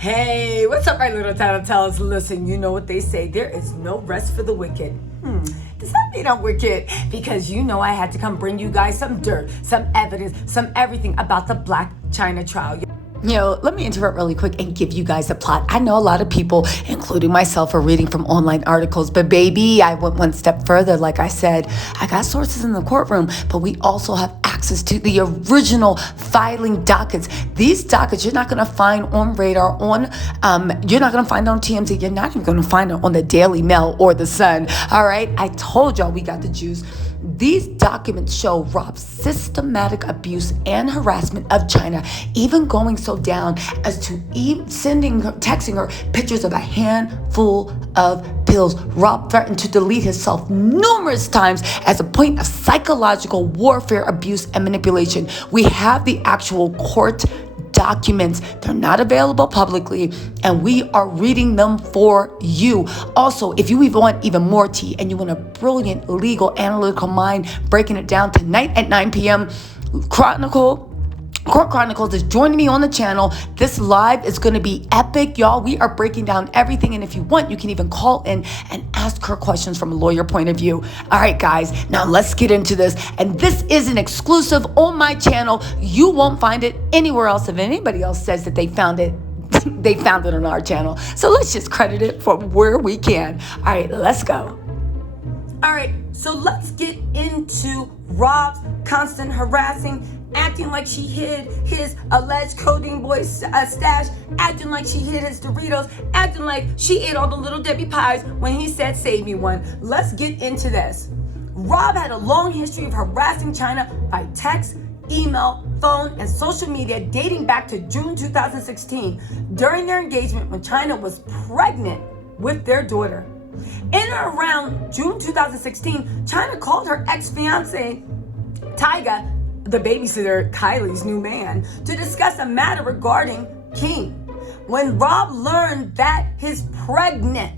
Hey, what's up, my little Tattle Tells? Listen, you know what they say, there is no rest for the wicked. Does that mean I'm wicked? Because you know I had to come bring you guys some dirt, some evidence, some everything about the Blac Chyna trial. Let me interrupt really quick and give you guys a plot. I know a lot of people, including myself, are reading from online articles, but baby, I went one step further. Like I said, I got sources in the courtroom, but we also have access to the original filing dockets. These dockets you're not going to find on Radar, you're not going to find on TMZ, you're not even going to find it on the Daily Mail or the Sun. All right, I told y'all we got the juice. These documents show Rob's systematic abuse and harassment of Chyna, even going so down as to texting her pictures of a handful of pills. Rob threatened to delete himself numerous times as a point of psychological warfare, abuse, and manipulation. We have the actual court documents. They're not available publicly, and we are reading them for you. Also, if you want even more tea and you want a brilliant legal analytical mind breaking it down tonight at 9 p.m., Court Chronicles is joining me on the channel. This live is going to be epic, y'all. We are breaking down everything, and if you want, you can even call in and ask her questions from a lawyer point of view. All right, guys, now let's get into this. And this is an exclusive on my channel. You won't find it anywhere else. If anybody else says that they found it, they found it on our channel. So let's just credit it from where we can. All right, let's go. All right, so let's get into Rob's constant harassing, acting like she hid his alleged codeine boy stash, acting like she hid his Doritos, acting like she ate all the Little Debbie pies when he said, "Save me one." Let's get into this. Rob had a long history of harassing Chyna by text, email, phone, and social media dating back to June 2016 during their engagement when Chyna was pregnant with their daughter. In or around June 2016, Chyna called her ex-fiance, TYGA, the babysitter, Kylie's new man, to discuss a matter regarding King. When Rob learned that his pregnant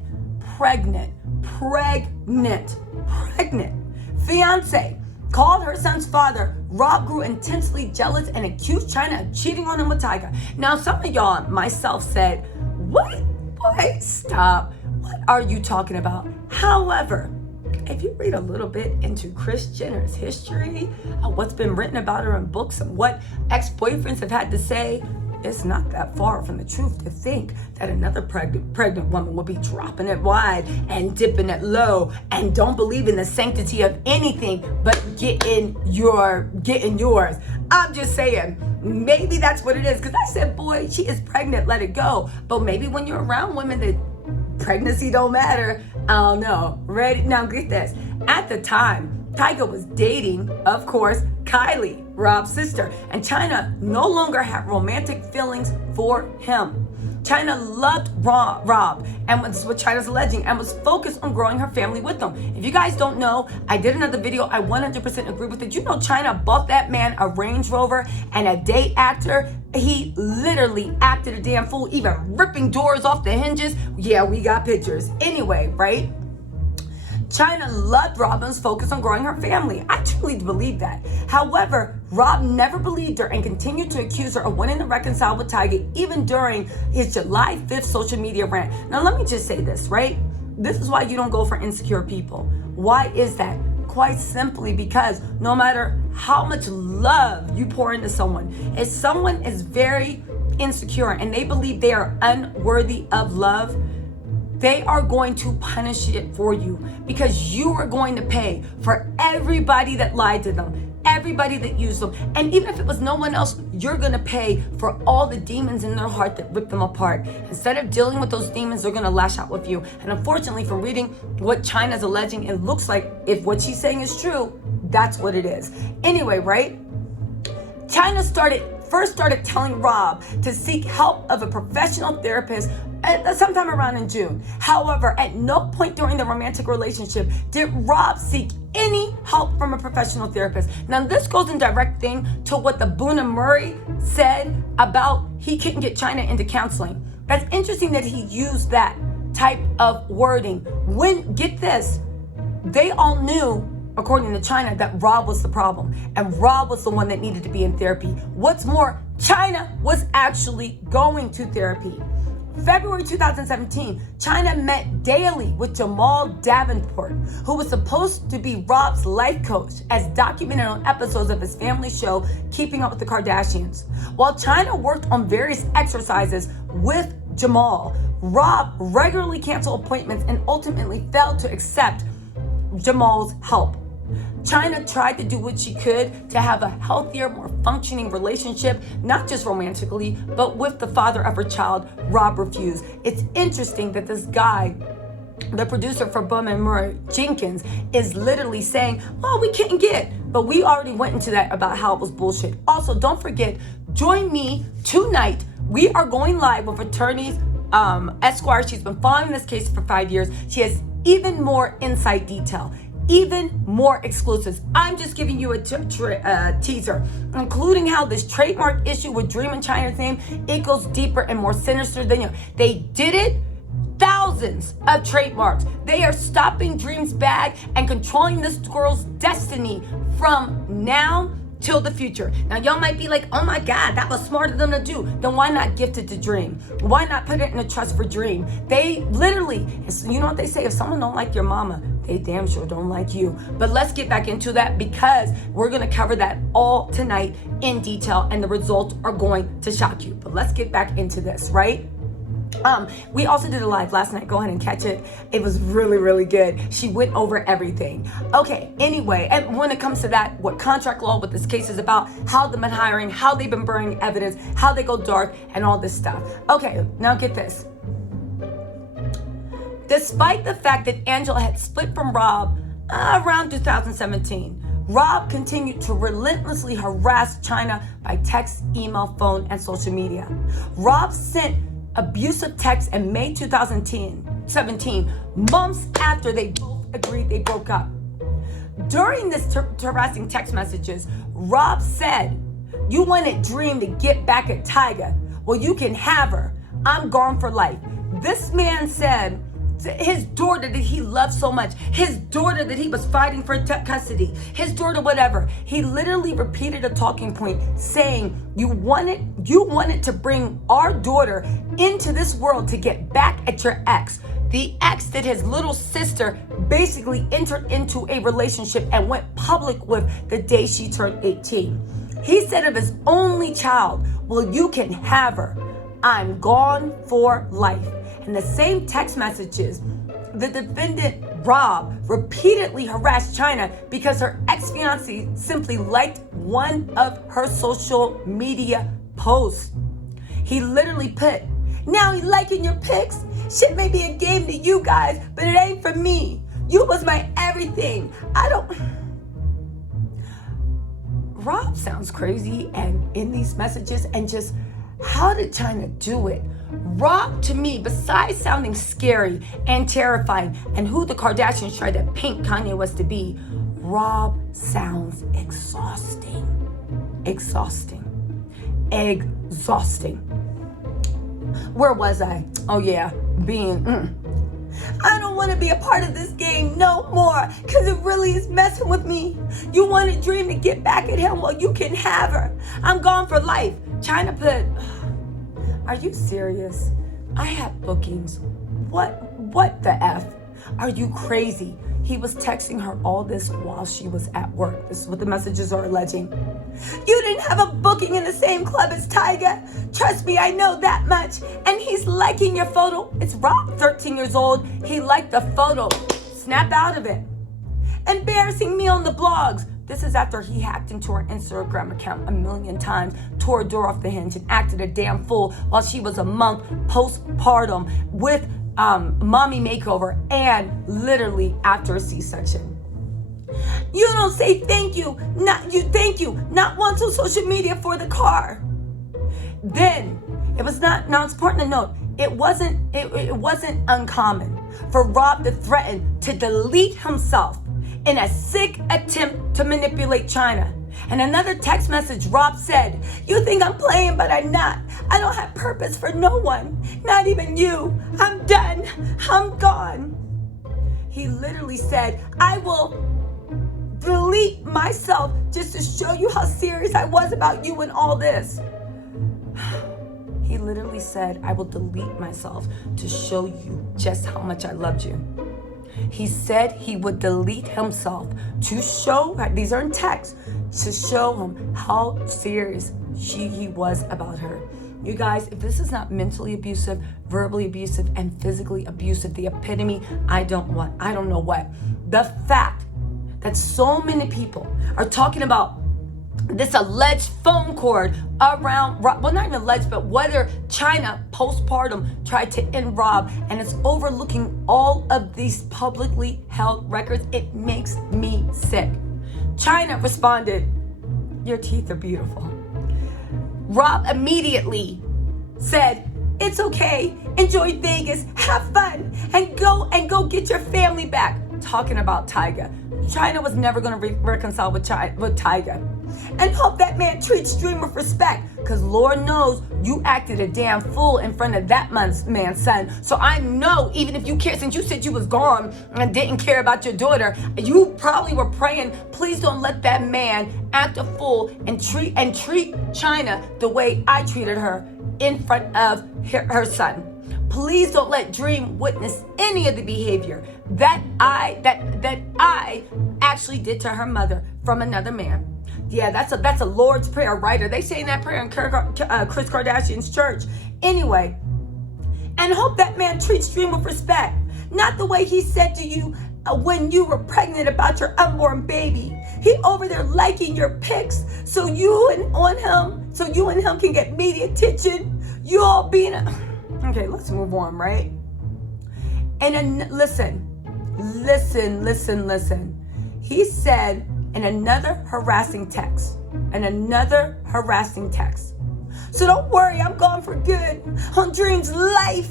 fiance called her son's father, Rob grew intensely jealous and accused Chyna of cheating on him with TYGA. Now, some of y'all, myself, said, "What? Boy, stop. What are you talking about?" However, if you read a little bit into Jenner's history, what's been written about her in books and what ex-boyfriends have had to say, it's not that far from the truth to think that another pregnant woman will be dropping it wide and dipping it low and don't believe in the sanctity of anything but getting yours. I'm just saying, maybe that's what it is. Because I said, boy, she is pregnant, let it go. But maybe when you're around women that pregnancy don't matter, I don't know. Ready? Now get this. At the time, TYGA was dating, of course, Kylie, Rob's sister, and Chyna no longer had romantic feelings for him. Chyna loved Rob, and this is what Chyna's alleging, and was focused on growing her family with him. If you guys don't know, I did another video, I 100% agree with it. You know Chyna bought that man a Range Rover and a date actor. He literally acted a damn fool, even ripping doors off the hinges. Yeah, we got pictures. Anyway, right? Chyna loved Robin's focus on growing her family. I truly believe that. However, Rob never believed her and continued to accuse her of wanting to reconcile with TYGA even during his July 5th social media rant. Now, let me just say this, right? This is why you don't go for insecure people. Why is that? Quite simply because no matter how much love you pour into someone, if someone is very insecure and they believe they are unworthy of love, they are going to punish it for you because you are going to pay for everybody that lied to them, everybody that used them. And even if it was no one else, you're going to pay for all the demons in their heart that ripped them apart. Instead of dealing with those demons, they're going to lash out with you. And unfortunately, from reading what Chyna's alleging, it looks like if what she's saying is true, that's what it is. Anyway, right? Chyna first started telling Rob to seek help of a professional therapist sometime around in June. However, at no point during the romantic relationship did Rob seek any help from a professional therapist. Now, this goes in direct thing to what the Boona Murray said about he couldn't get Chyna into counseling. That's interesting that he used that type of wording. When, get this, they all knew, according to Chyna, that Rob was the problem and Rob was the one that needed to be in therapy. What's more, Chyna was actually going to therapy. February 2017, Chyna met daily with Jamal Davenport, who was supposed to be Rob's life coach, as documented on episodes of his family show, Keeping Up with the Kardashians. While Chyna worked on various exercises with Jamal, Rob regularly canceled appointments and ultimately failed to accept Jamal's help. Chyna tried to do what she could to have a healthier, more functioning relationship, not just romantically, but with the father of her child. Rob refused. It's interesting that this guy, the producer for Bum and Murray, Jenkins, is literally saying, oh, we can't get. But we already went into that about how it was bullshit. Also, don't forget, join me tonight. We are going live with attorneys, Esquire. She's been following this case for 5 years. She has even more inside detail, even more exclusives. I'm just giving you a teaser, including how this trademark issue with Dream and Chyna's name, it goes deeper and more sinister than you. They did it. Thousands of trademarks. They are stopping Dream's bag and controlling this girl's destiny from now till the future. Now, y'all might be like, oh my God, that was smart of them to do. Then why not gift it to Dream? Why not put it in a trust for Dream? They literally, you know what they say, if someone don't like your mama, they damn sure don't like you. But let's get back into that, because we're gonna cover that all tonight in detail, and the results are going to shock you. But let's get back into this, right? We also did a live last night. Go ahead and catch it. It was really, really good. She went over everything. Okay, anyway, and when it comes to that, what contract law, what this case is about, how they've been hiring, how they've been burning evidence, how they go dark, and all this stuff. Okay, now get this. Despite the fact that Angela had split from Rob around 2017, Rob continued to relentlessly harass Chyna by text, email, phone, and social media. Rob sent abusive texts in May 2017, months after they both agreed they broke up. During this harassing text messages, Rob said, you wanted Dream to get back at TYGA. Well, you can have her. I'm gone for life. This man said his daughter that he loved so much, his daughter that he was fighting for custody, his daughter, whatever. He literally repeated a talking point saying, you wanted to bring our daughter into this world to get back at your ex. The ex that his little sister basically entered into a relationship and went public with the day she turned 18. He said of his only child, well, you can have her. I'm gone for life. In the same text messages, the defendant, Rob, repeatedly harassed Chyna because her ex-fiance simply liked one of her social media posts. He literally put, now he liking your pics? Shit may be a game to you guys, but it ain't for me. You was my everything. Rob sounds crazy and in these messages, and just, how did Chyna do it? Rob, to me, besides sounding scary and terrifying, and who the Kardashians tried to paint Kanye West to be, Rob sounds exhausting. Where was I? Oh yeah, I don't want to be a part of this game no more, because it really is messing with me. You wanted Dream to get back at him? Well, you can have her. I'm gone for life. Chyna put, are you serious? I have bookings. What the F? Are you crazy? He was texting her all this while she was at work. This is what the messages are alleging. You didn't have a booking in the same club as TYGA. Trust me, I know that much. And he's liking your photo. It's Rob, 13 years old. He liked the photo. Snap out of it. Embarrassing me on the blogs. This is after he hacked into her Instagram account 1 million times, tore her door off the hinge, and acted a damn fool while she was a month postpartum with mommy makeover and literally after a C-section. You don't say thank you, not once on social media for the car. Then it was not. Now it's important to note, it wasn't uncommon for Rob to threaten to delete himself in a sick attempt to manipulate Chyna. And another text message, Rob said, you think I'm playing, but I'm not. I don't have purpose for no one, not even you. I'm done. I'm gone. He literally said, I will delete myself just to show you how serious I was about you and all this. He literally said, I will delete myself to show you just how much I loved you. He said he would delete himself to show, these are in text, to show him how serious he was about her. You guys, if this is not mentally abusive, verbally abusive, and physically abusive, the epitome, I don't know what. The fact that so many people are talking about this alleged phone cord around, well, not even alleged, but whether Chyna postpartum tried to end Rob, and it's overlooking all of these publicly held records. It makes me sick. Chyna responded, your teeth are beautiful. Rob immediately said, it's okay, enjoy Vegas, have fun, and go get your family back. Talking about TYGA. Chyna was never going to reconcile with TYGA. And hope that man treats Dream with respect, because Lord knows you acted a damn fool in front of that man's son. So I know, even if you care, since you said you was gone and didn't care about your daughter, you probably were praying, please don't let that man act a fool and treat Chyna the way I treated her in front of her son. Please don't let Dream witness any of the behavior that I actually did to her mother from another man. Yeah, that's a Lord's Prayer, right? Are they saying that prayer in Kris Kardashian's church? Anyway, and hope that man treats Dream with respect. Not the way he said to you when you were pregnant about your unborn baby. He over there liking your pics so you and him can get media attention. You all being okay, let's move on, right? And then listen. He said in another harassing text. So don't worry, I'm gone for good. On Dream's life,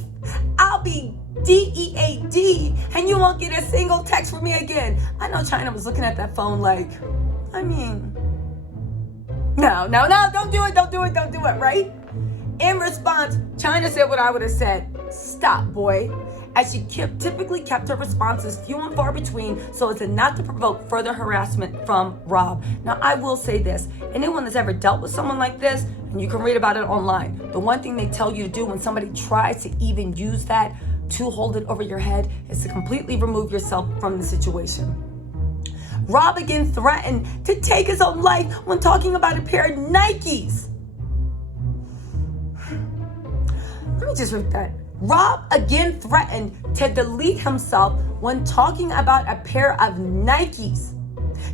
I'll be DEAD, and you won't get a single text from me again. I know Chyna was looking at that phone like, I mean, no, don't do it, right? In response, Chyna said what I would have said. Stop, boy. As she typically kept her responses few and far between so as not to provoke further harassment from Rob. Now, I will say this. Anyone that's ever dealt with someone like this, and you can read about it online, the one thing they tell you to do when somebody tries to even use that to hold it over your head is to completely remove yourself from the situation. Rob again threatened to take his own life when talking about a pair of Nikes. Let me just read that. Rob again threatened to delete himself when talking about a pair of Nikes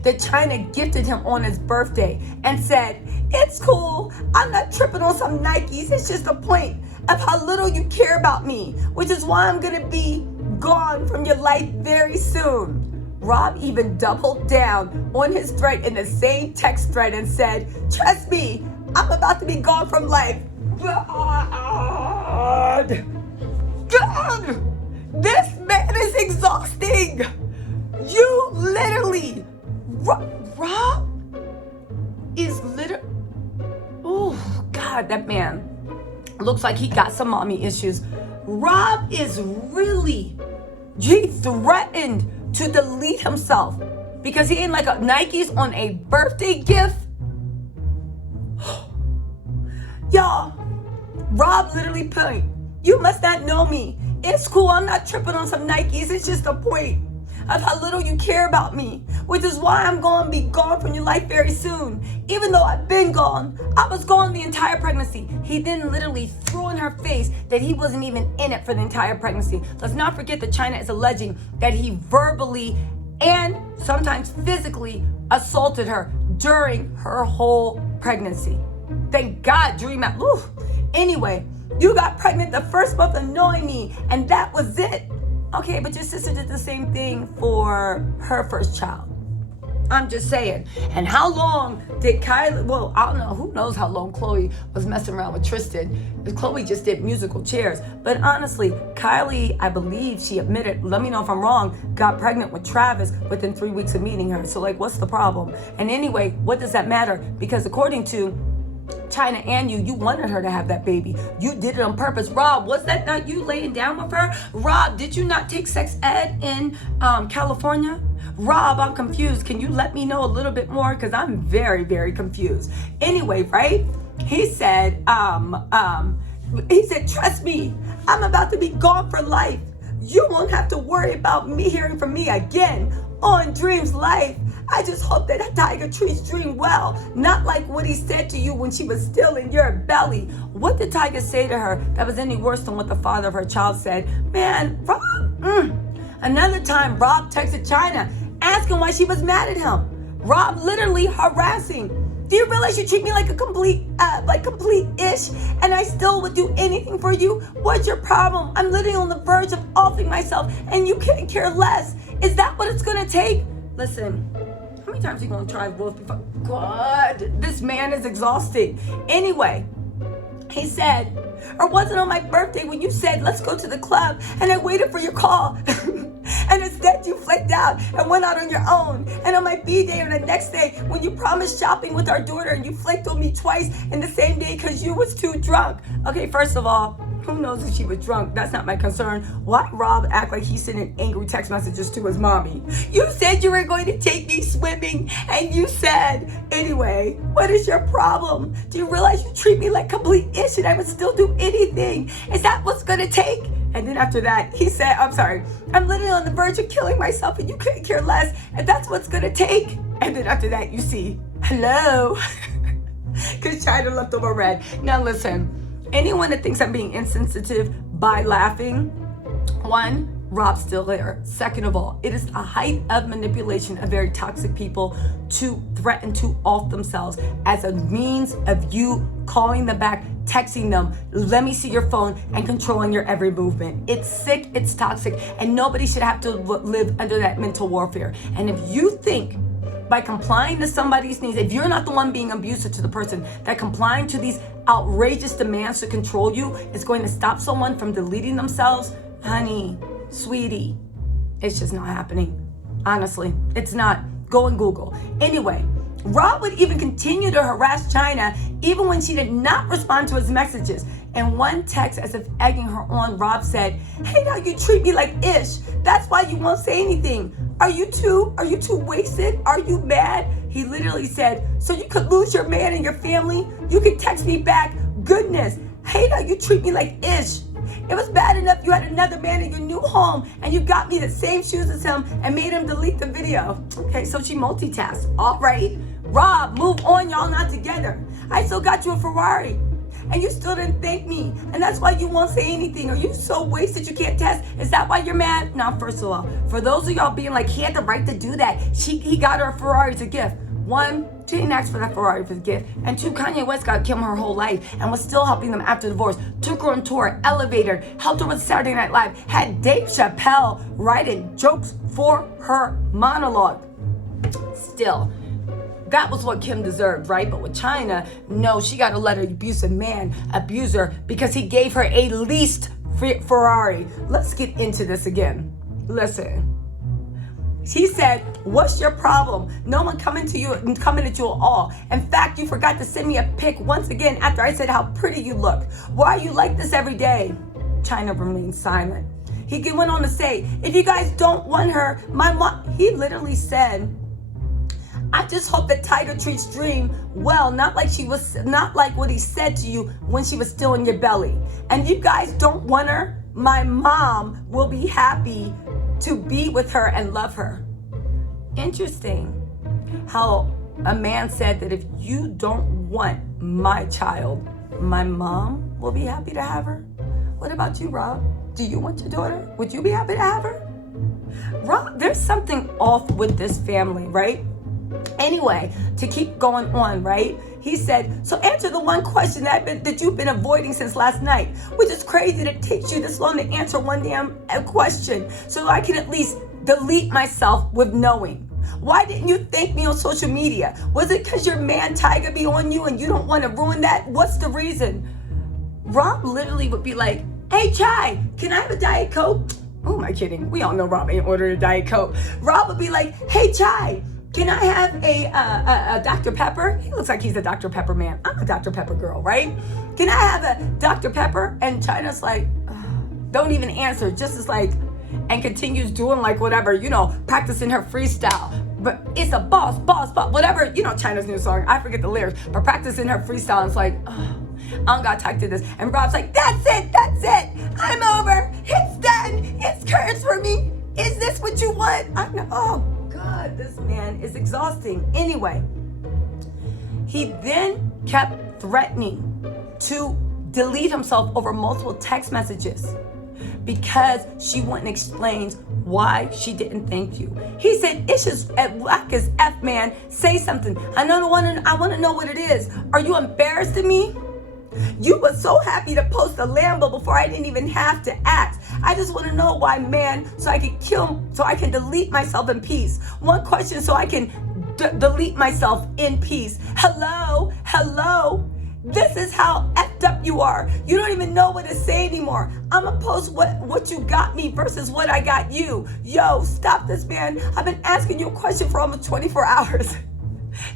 that Chyna gifted him on his birthday and said, it's cool, I'm not tripping on some Nikes, it's just a point of how little you care about me, which is why I'm gonna be gone from your life very soon. Rob even doubled down on his threat in the same text thread and said, trust me, I'm about to be gone from life. God, this man is exhausting. You literally, Rob is literally, oh God, that man looks like he got some mommy issues. Rob is really, he threatened to delete himself because he ain't like a Nikes on a birthday gift. Y'all, Rob literally put, you must not know me. It's cool, I'm not tripping on some Nikes. It's just a point of how little you care about me, which is why I'm going to be gone from your life very soon. Even though I've been gone, I was gone the entire pregnancy. He then literally threw in her face that he wasn't even in it for the entire pregnancy. Let's not forget that Chyna is alleging that he verbally and sometimes physically assaulted her during her whole pregnancy. Thank God, Dream out. Ooh. Anyway, you got pregnant the first month of knowing me, and that was it. Okay, but your sister did the same thing for her first child. I'm just saying. And how long did Kylie, well, I don't know, who knows how long Khloe was messing around with Tristan. Khloe just did musical chairs. But honestly, Kylie, I believe she admitted, let me know if I'm wrong, got pregnant with Travis within 3 weeks of meeting her. So like, what's the problem? And anyway, what does that matter? Because according to Chyna and you wanted her to have that baby. You did it on purpose. Rob, was that not you laying down with her? Rob, did you not take sex ed in California? Rob, I'm confused. Can you let me know a little bit more? Because I'm very, very confused. Anyway, right? He said He said, trust me, I'm about to be gone for life. You won't have to worry about me hearing from me again on Dream's life. I just hope that Tyga treats Dream well, not like what he said to you when she was still in your belly. What did Tyga say to her that was any worse than what the father of her child said? Man, Rob, Another time, Rob texted Chyna, asking why she was mad at him. Rob literally harassing. Do you realize you treat me like a complete ish, and I still would do anything for you? What's your problem? I'm literally on the verge of offing myself, and you can't care less. Is that what it's gonna take? Listen, how many times are you gonna try both before? God, this man is exhausting. Anyway, he said, or was it on my birthday when you said, let's go to the club, and I waited for your call? And instead you flaked out and went out on your own. And on my B-day or the next day, when you promised shopping with our daughter and you flaked on me twice in the same day because you was too drunk. Okay, first of all, who knows if she was drunk? That's not my concern. Why Rob act like he's sending angry text messages to his mommy? You said you were going to take me swimming, and you said, anyway, what is your problem? Do you realize you treat me like complete ish and I would still do anything? Is that what's gonna take? And then after that, he said, I'm sorry, I'm literally on the verge of killing myself and you couldn't care less, and that's what's gonna take. And then after that, you see, hello, because Chyna left over red. Now listen, anyone that thinks I'm being insensitive by laughing, one, Rob's still there. Second of all, it is a height of manipulation of very toxic people to threaten to off themselves as a means of you calling them back, texting them, let me see your phone, and controlling your every movement. It's sick, it's toxic, and nobody should have to live under that mental warfare. And if you think by complying to somebody's needs, if you're not the one being abusive to the person, that complying to these outrageous demands to control you is going to stop someone from deleting themselves, honey, sweetie, it's just not happening. Honestly, it's not. Go and Google. Anyway, Rob would even continue to harass Chyna even when she did not respond to his messages. In one text, as if egging her on, Rob said, hey, now you treat me like ish. That's why you won't say anything. Are you too wasted? Are you mad? He literally said, so you could lose your man and your family? You could text me back, goodness. Hey, now you treat me like ish. It was bad enough you had another man in your new home and you got me the same shoes as him and made him delete the video. Okay, so she multitasked. All right. Rob, move on, y'all not together. I still got you a Ferrari and you still didn't thank me. And that's why you won't say anything. Are you so wasted you can't test? Is that why you're mad? Now, first of all, for those of y'all being like, he had the right to do that. He got her a Ferrari as a gift. One, she didn't ask for that Ferrari for the gift. And two, Kanye West got Kim her whole life and was still helping them after the divorce. Took her on tour, elevated, helped her with Saturday Night Live, had Dave Chappelle writing jokes for her monologue. Still, that was what Kim deserved, right? But with Chyna, no, she got to let her abusive man abuse her because he gave her a leased Ferrari. Let's get into this again. Listen. He said, what's your problem? No one coming at you at all. In fact, you forgot to send me a pic once again after I said how pretty you look. Why are you like this every day? Chyna remained silent. He went on to say, if you guys don't want her, my mom, he literally said, I just hope that Tyga treats Dream well, not like what he said to you when she was still in your belly. And if you guys don't want her, my mom will be happy to be with her and love her. Interesting how a man said that if you don't want my child, my mom will be happy to have her. What about you, Rob? Do you want your daughter? Would you be happy to have her? Rob, there's something off with this family, right? Anyway, to keep going on, right? He said, so answer the one question that you've been avoiding since last night, which is crazy that it takes you this long to answer one damn question, so I can at least delete myself with knowing. Why didn't you thank me on social media? Was it because your man Tyga be on you and you don't want to ruin that? What's the reason? Rob literally would be like, hey, Chai, can I have a Diet Coke? Who am I kidding? We all know Rob ain't ordered a Diet Coke. Rob would be like, hey, Chai, can I have a Dr. Pepper? He looks like he's a Dr. Pepper man. I'm a Dr. Pepper girl, right? Can I have a Dr. Pepper? And Chyna's like, don't even answer, just as like, and continues doing like whatever, practicing her freestyle. But it's a boss, whatever, Chyna's new song. I forget the lyrics, but practicing her freestyle. It's like, I don't gotta talk to this. And Rob's like, that's it. I'm over. It's done. It's cursed for me. Is this what you want? I know. Oh, God, this man is exhausting. Anyway, he then kept threatening to delete himself over multiple text messages because she wouldn't explain why she didn't thank you. He said, it's just black as F, man. Say something. I want to know what it is. Are you embarrassed of me? You were so happy to post a Lambo before I didn't even have to ask. I just want to know why, man, so I can delete myself in peace. One question so I can delete myself in peace. Hello? This is how effed up you are. You don't even know what to say anymore. I'ma post what you got me versus what I got you. Yo, stop this, man. I've been asking you a question for almost 24 hours.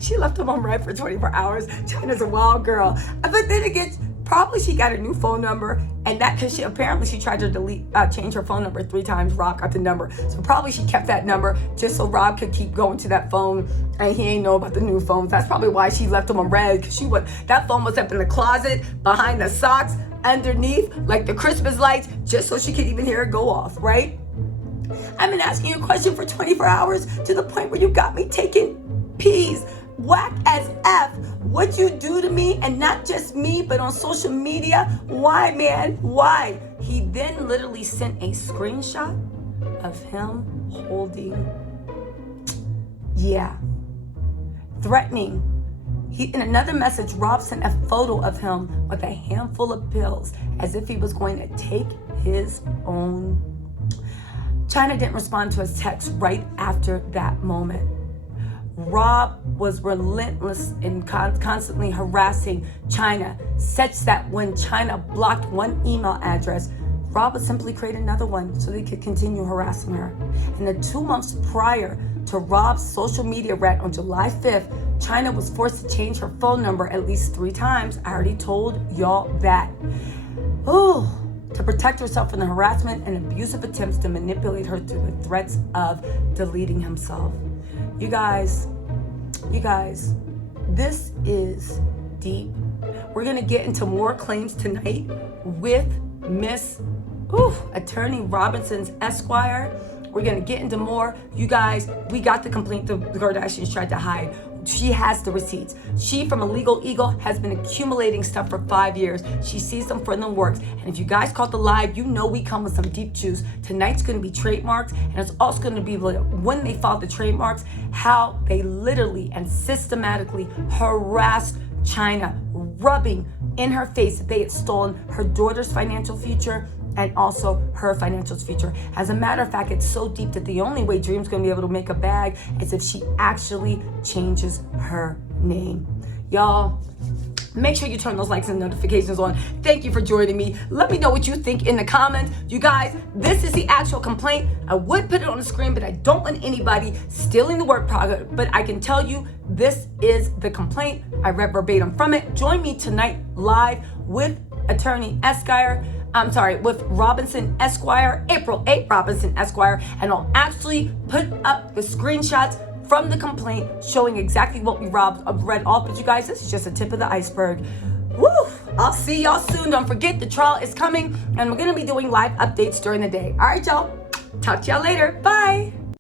She left him on red for 24 hours. Chyna's a wild girl. But then again, probably she got a new phone number, and that because she tried to change her phone number 3 times. Rob got the number, so probably she kept that number just so Rob could keep going to that phone, and he ain't know about the new phones. That's probably why she left him on red, because that phone was up in the closet behind the socks underneath, like the Christmas lights, just so she could even hear it go off, right? I've been asking you a question for 24 hours to the point where you got me taking peas, whack as F. What you do to me, and not just me, but on social media. Why, man? Why? He then literally sent a screenshot of him holding, threatening. In another message, Rob sent a photo of him with a handful of pills, as if he was going to take his own. Chyna didn't respond to his text right after that moment. Rob was relentless in constantly harassing Chyna, such that when Chyna blocked one email address, Rob would simply create another one so they could continue harassing her. In the 2 months prior to Rob's social media rant on July 5th, Chyna was forced to change her phone number at least 3 times. I already told y'all that. To protect herself from the harassment and abusive attempts to manipulate her through the threats of deleting himself. You guys, this is deep. We're gonna get into more claims tonight with Miss Attorney Robinson's Esquire. We're gonna get into more. You guys, we got the complaint the Kardashians tried to hide. She has the receipts. She, from a legal eagle, has been accumulating stuff for 5 years. She sees them for them works. And if you guys caught the live, you know we come with some deep juice. Tonight's gonna be trademarks, and it's also gonna be when they filed the trademarks, how they literally and systematically harassed Chyna, rubbing in her face that they had stolen her daughter's financial future and also her financial future. As a matter of fact, it's so deep that the only way Dream's gonna be able to make a bag is if she actually changes her name. Y'all, make sure you turn those likes and notifications on. Thank you for joining me. Let me know what you think in the comments. You guys, this is the actual complaint. I would put it on the screen, but I don't want anybody stealing the work product. But I can tell you, this is the complaint. I read verbatim from it. Join me tonight live with Attorney Esquire. With Robinson Esquire, April 8th, Robinson Esquire, and I'll actually put up the screenshots from the complaint showing exactly what we read off. But you guys, this is just a tip of the iceberg. Woo! I'll see y'all soon. Don't forget, the trial is coming, and we're gonna be doing live updates during the day. All right, y'all. Talk to y'all later. Bye.